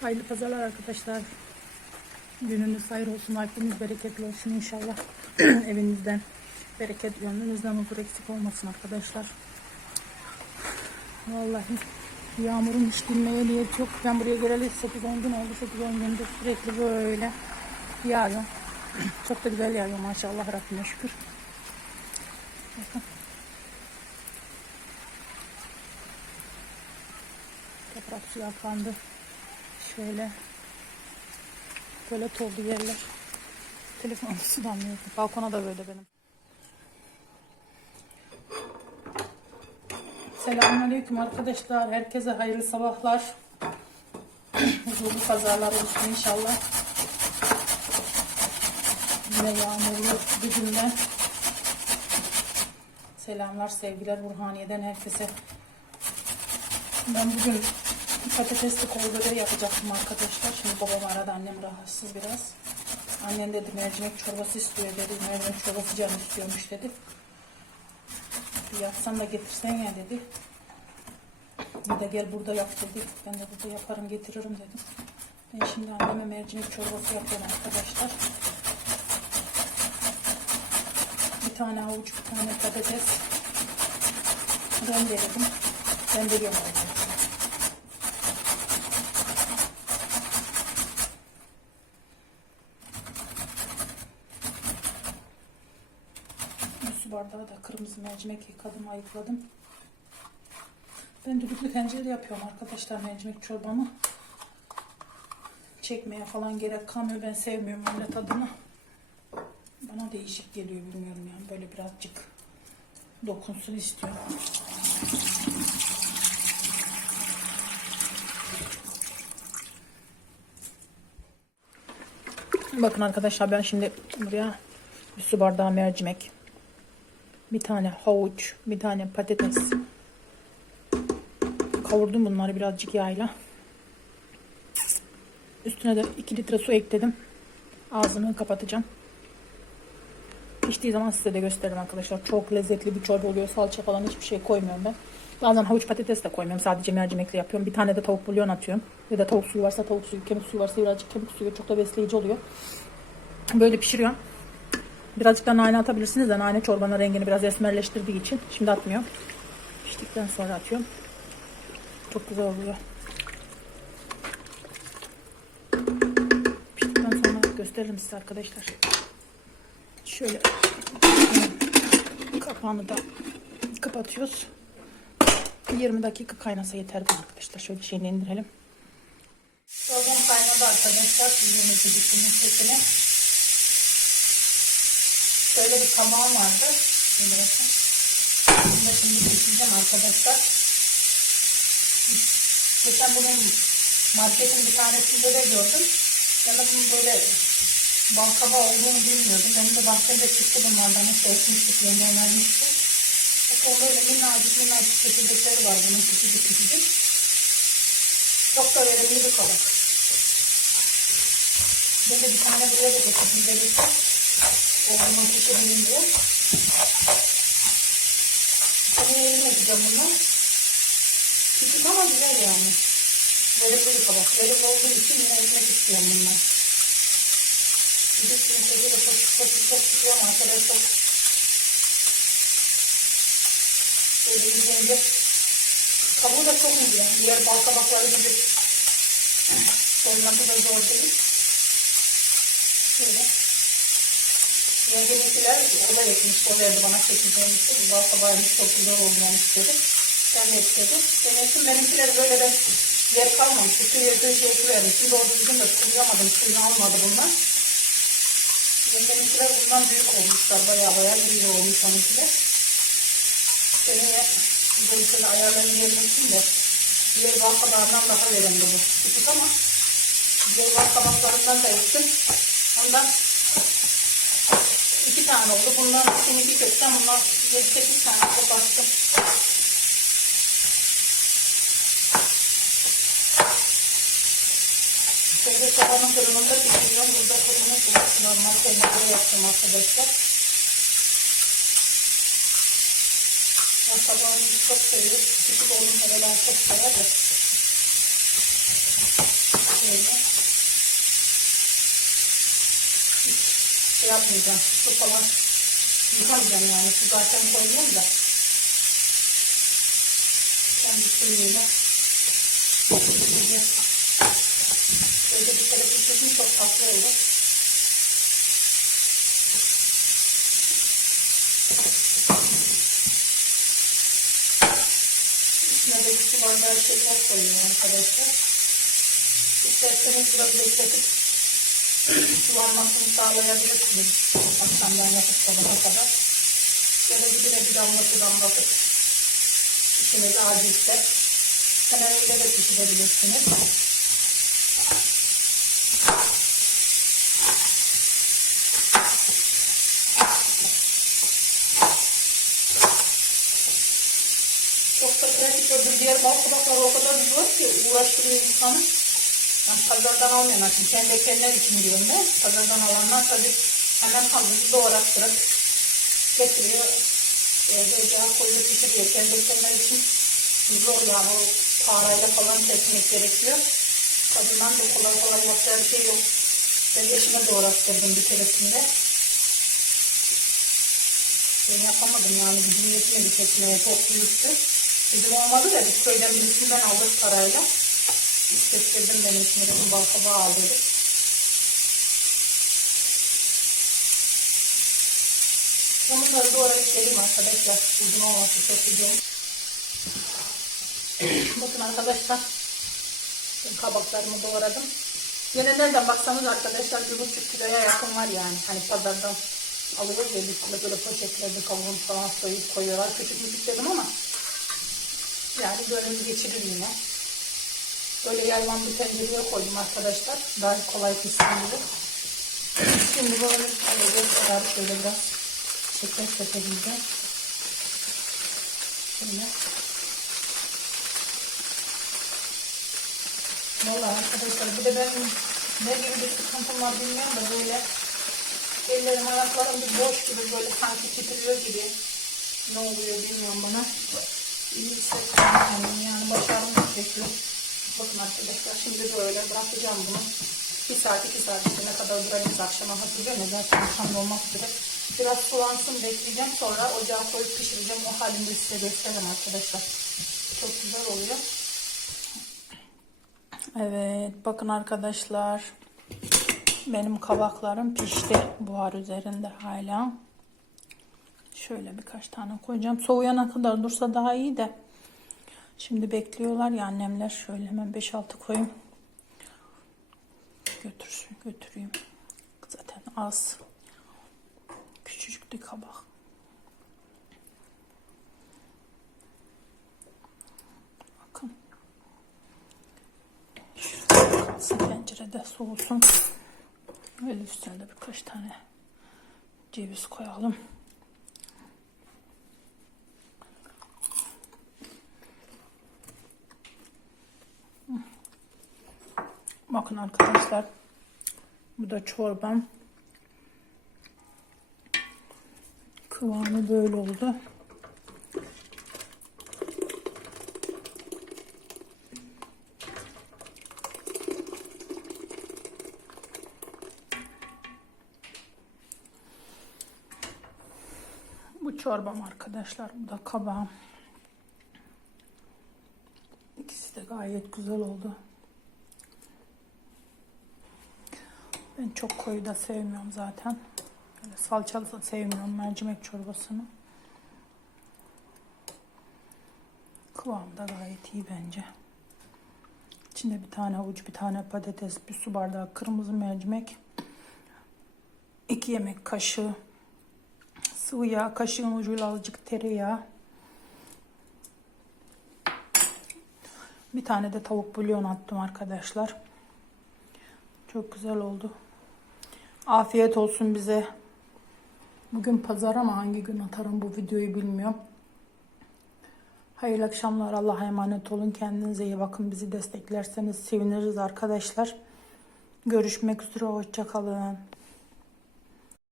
Hayırlı pazarlar arkadaşlar. Gününüz hayır olsun, vaktiniz bereketli olsun inşallah. Evinizden bereket, gönlünüzden huzur eksik olmasın arkadaşlar. Vallahi yağmurun hiç dinmeye niyeti yok. Ben buraya geleli 8-10 gün oldu. 8-10 gündür sürekli böyle yağıyor. Çok da güzel yağıyor maşallah Rabbime şükür. Bakın. Toprak suyu aklandı. Şöyle böyle oldu yerler. Telefon su damlıyor. Balkona da böyle benim. Selamünaleyküm arkadaşlar. Herkese hayırlı sabahlar. Huzurlu pazarlar olsun inşallah. Yine yağmurlu bir günden. Selamlar, sevgiler Burhaniye'den herkese. Ben bugün patatesli kol böreği yapacaktım arkadaşlar. Şimdi babam aradı, annem rahatsız biraz. Annem dedi mercimek çorbası istiyor dedi. Mercimek çorbası canı istiyormuş dedi. Bir yapsam da getirsen ya dedi. Bir de gel burada yap dedi. Ben de burada yaparım getiririm dedim. Ben şimdi anneme mercimek çorbası yapıyorum arkadaşlar. Bir tane havuç, bir tane patates rendeledim. Rendeliyorum. Su bardağı da kırmızı mercimek yıkadım, ayıkladım. Ben düdüklü tencere yapıyorum arkadaşlar mercimek çorbamı. Çekmeye falan gerek kalmıyor. Ben sevmiyorum öyle tadını. Bana değişik geliyor bilmiyorum yani. Böyle birazcık dokunsun istiyorum. Bakın arkadaşlar ben şimdi buraya bir su bardağı mercimek, bir tane havuç, bir tane patates kavurdum bunları birazcık yağla. Üstüne de 2 litre su ekledim. Ağzını kapatacağım. Piştiği zaman size de gösteririm arkadaşlar. Çok lezzetli bir çorba oluyor. Salça falan hiçbir şey koymuyorum ben. Bazen havuç patates de koymuyorum. Sadece mercimekle yapıyorum. Bir tane de tavuk bulyon atıyorum. Ya da tavuk suyu varsa tavuk suyu, kemik suyu varsa birazcık kemik suyu. Çok da besleyici oluyor. Böyle pişiriyorum. Birazcık da nane atabilirsiniz de nane çorbanın rengini biraz esmerleştirdiği için. Şimdi atmıyorum. Piştikten sonra atıyorum. Çok güzel oluyor. Piştikten sonra gösteririm size arkadaşlar. Şöyle kapağını da kapatıyoruz. 20 dakika kaynasa yeter bu arkadaşlar. Şöyle şeyini indirelim. Çorbam kaynadı arkadaşlar. Yüzümüzü diktiğimiz şekline. Şöyle bir tamam vardı. Şimdi bakın. Bunu şimdi pişireceğim arkadaşlar. Geçen bunun marketin bir tanesinde de gördüm. Ben bunun böyle balkaba olduğunu bilmiyordum. Benim de bahçemde çıktı bunlardan. Hiç ölçmüştük, yeni önermişti. O konuda öyle minnacık minnacık çekirdekleri var bunun küçücük küçücük. Çok da verimli bir kabak. De bir tane buraya da getirdim gelirse. Pişireyim diye. Tabii eline gideceğim bunu. Küçük ama güzel yani. Verimli bir kabak. Verimli olduğu için yine ekmek istiyorum bundan. Bilirsiniz çocuğu da çok çok çok tutuyor arkadaşlar. Böyle yüzeyinde. Kabuğu da çok ince. Diğer bal kabakları gibi. Soyması da zor değil. Şöyle. Yengeminkiler öyle ekmişti. O verdi bana çekeceğimizi. Bu bal kabağı çok güzel olmayan istedim. Ben de istedim. Demek benimkiler böyle de yer kalmamış. Bütün yerde şey ekliyorum. Şimdi doğru düzgün de suyamadım. Suyunu almadı bunlar. Yengeminkiler bundan büyük olmuşlar. Baya baya iri olmuş onunkiler. Seneye şöyle ayarlarını yerleşsin de diğer bal kabağından daha verimli bu. Küçük ama diğer bal da ettim. Ondan iki tane oldu. Bundan ikini bir kökten bundan 7-8 tane koparttım. Şöyle tabanın fırınında pişiriyorum. Burada fırının normal tencereye yaptım arkadaşlar. Sabahını çok seviyorum. Küçük oğlum falan çok sever de. Şöyle. Şey yapmayacağım. Su falan yıkamayacağım yani. Su zaten koyuyorum da. Kendi suyuyla. Böyle bir kere pişirdim çok tatlı oldu. İçine de iki bardağı şeker koyuyorum arkadaşlar. İsterseniz biraz bekletip sulanmasını sağlayabilirsiniz. Akşamdan yapıp sabaha kadar. Ya da dibine bir damla su damlatıp içiniz acilse öyle de pişirebilirsiniz. Çok da pratik öbür diğer bal kabakları o kadar zor ki uğraştırıyor insanı. Yani pazardan almayan açın. Kendi ekenler için diyorum ben. Pazardan alanlar tabii hemen hazır doğrattırıp getiriyor. Evde ocağa koyuyor pişiriyor. Kendi ekenler için zor yani o parayla falan kesmek gerekiyor. Kadından da kolay kolay yapacağı bir şey yok. Ben eşime doğrattırdım bir keresinde. Ben yapamadım yani gücüm yetmedi kesmeye çok büyüktü. Bizim olmadı da biz köyden birisinden aldık parayla. İstettirdim ben eşime dedim bal kabağı al dedim. Ben bunları doğrayıp arkadaşlar. Uzun olması çok güzel. Bakın arkadaşlar. Kabaklarımı doğradım. Yine nereden baksanız arkadaşlar bir buçuk kiloya yakın var yani. Hani pazardan alıyoruz ya bir kilo böyle poşetlerde kavun falan soyup koyuyorlar. Küçük müçük dedim ama yani gönül geçirir yine. Böyle yayvan bir tencereye koydum arkadaşlar. Daha kolay pişsin diye. Şimdi böyle alacağız. Eğer şöyle biraz şeker sepebileceğim. Şimdi Vallahi arkadaşlar bir de benim ne gibi bir sıkıntım var bilmiyorum da böyle ellerim ayaklarım bir boş gibi böyle sanki titriyor gibi ne oluyor bilmiyorum bana iyi hissetmiyorum yani başarım çekiyor bakın arkadaşlar şimdi böyle bırakacağım bunu. Bir saat iki saat içine kadar durabiliriz akşama hazırlıyorum zaten akşam olmak üzere. Biraz sulansın bekleyeceğim. Sonra ocağa koyup pişireceğim. O halinde size göstereceğim arkadaşlar. Çok güzel oluyor. Evet bakın arkadaşlar. Benim kabaklarım pişti buhar üzerinde hala. Şöyle birkaç tane koyacağım. Soğuyana kadar dursa daha iyi de. Şimdi bekliyorlar ya annemler. Şöyle hemen 5-6 koyayım. Götürsün götüreyim. Zaten az. Küçücüktü kabak. Bakın. Kalsın tencerede soğusun. Böyle üstüne birkaç tane ceviz koyalım. Bakın arkadaşlar. Bu da çorbam. Kıvamı böyle oldu. Bu çorbam arkadaşlar. Bu da kabağım. İkisi de gayet güzel oldu. Ben çok koyu da sevmiyorum zaten. Böyle salçalı sevmiyorum mercimek çorbasını. Kıvamı da gayet iyi bence. İçinde bir tane avuç, bir tane patates, bir su bardağı kırmızı mercimek, iki yemek kaşığı sıvı yağ, kaşığın ucuyla azıcık tereyağı, bir tane de tavuk bulyon attım arkadaşlar. Çok güzel oldu. Afiyet olsun bize. Bugün pazar ama hangi gün atarım bu videoyu bilmiyorum. Hayırlı akşamlar. Allah'a emanet olun. Kendinize iyi bakın. Bizi desteklerseniz seviniriz arkadaşlar. Görüşmek üzere. Hoşçakalın.